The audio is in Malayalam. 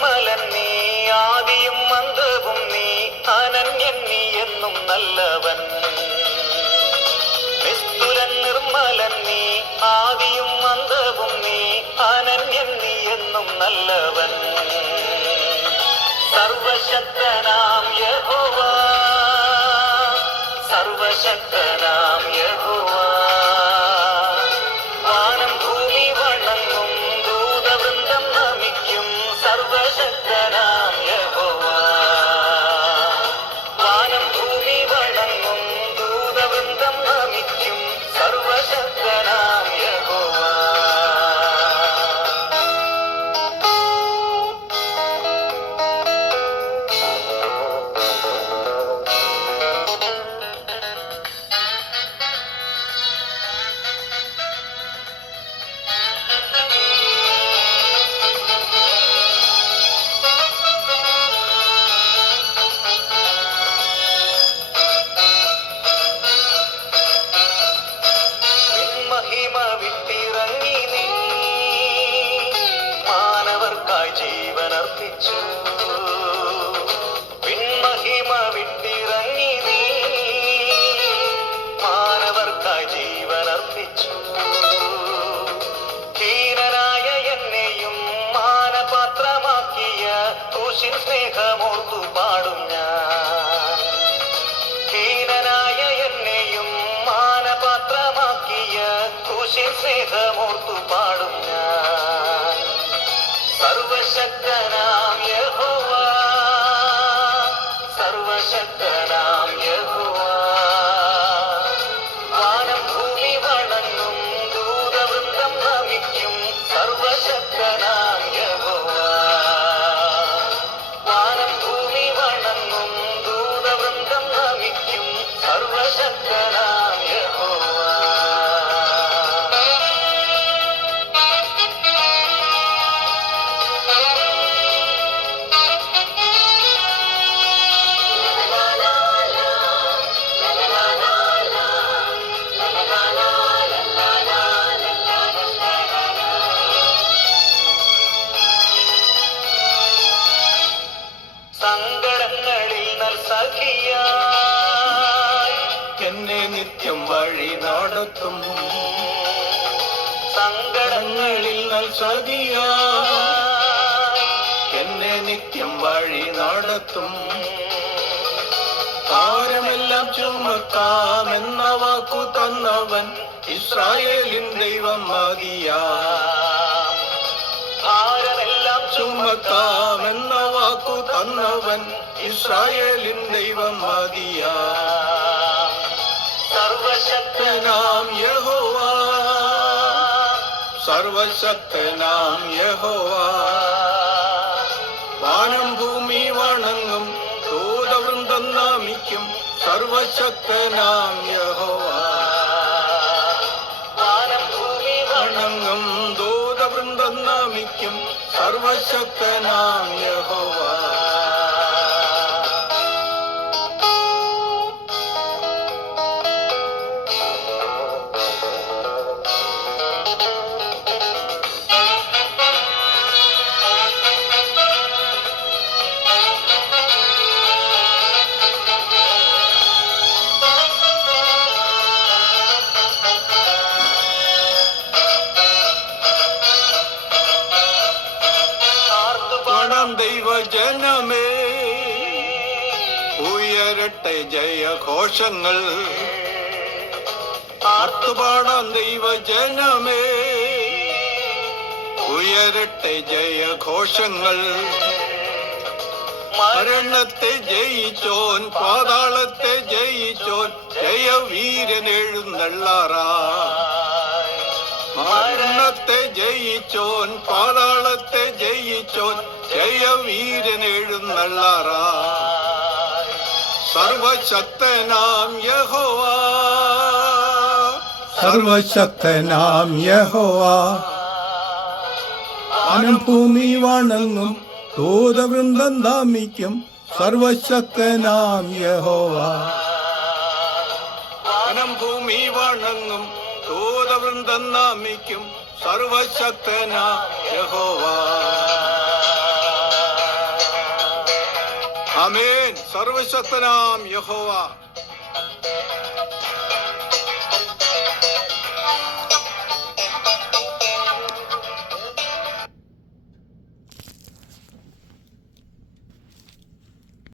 നിർമ്മലൻ നീ ആദിയും മന്ദവും നീ അനന്യൻ നീ എന്നും നല്ലവൻ നിസ്തുലൻ നിർമ്മലൻ നീ ആദിയും മന്ദവും നീ അനന്യൻ നീ എന്നും നല്ലവൻ സർവശക്തനാം യഹോവ സർവശക്തനാം സ്നേഹമോർത്തു പാടും ഞാൻ. സർവശക്തനാം നടത്തും സങ്കടങ്ങളിൽ സങ്കടങ്ങളിൽ എന്നെ നിത്യം വഴി നടത്തും. ഭാരമെല്ലാം ചുമക്കാമെന്ന വാക്കു തന്നവൻ ഇസ്രായേലിൻ ദൈവം മതിയ ഭാരമെല്ലാം ചുമക്കാമെന്ന വാക്കു തന്നവൻ ഇസ്രായേലിൻ ദൈവം മതിയാ സർവശക്തനാം യഹോവ. സർവശക്തനാം യഹോവ. വാനം ഭൂമി വണങ്ങും ദൂതവൃന്ദം നാമിക്കും സർവശക്തനാം യഹോവ. വണങ്ങും ദൂതവൃന്ദം നാമിക്കും സർവശക്തനാം യഹോവ. പാടാം ദൈവജനമേ. ഉയരട്ടെ ജയഘോഷങ്ങൾ. ആർത്തുപാടാം ദൈവജനമേ. ഉയരട്ടെ ജയഘോഷങ്ങൾ. മരണത്തെ ജയിച്ചോൻ പാതാളത്തെ ജയിച്ചോൻ ജയവീരൻ എഴുന്നള്ളാറാ. മരണത്തെ ജയിച്ചോൻ പാതാളത്തെ ജയിച്ചോൻ ജയവീരൻ എഴുന്നള്ളാറാ സർവശക്തനാം യഹോവ. സർവശക്തനാം യഹോവ. അനുഭൂമി വണങ്ങും ദൂതവൃന്ദം ദാമിക്കും സർവശക്തനാം യഹോവ. വനം ഭൂമി വണങ്ങും ദൂതവൃന്ദം നാമിക്കും സർവശക്തനാ യഹോവ. അമേൻ സർവശക്തനാം യഹോവ.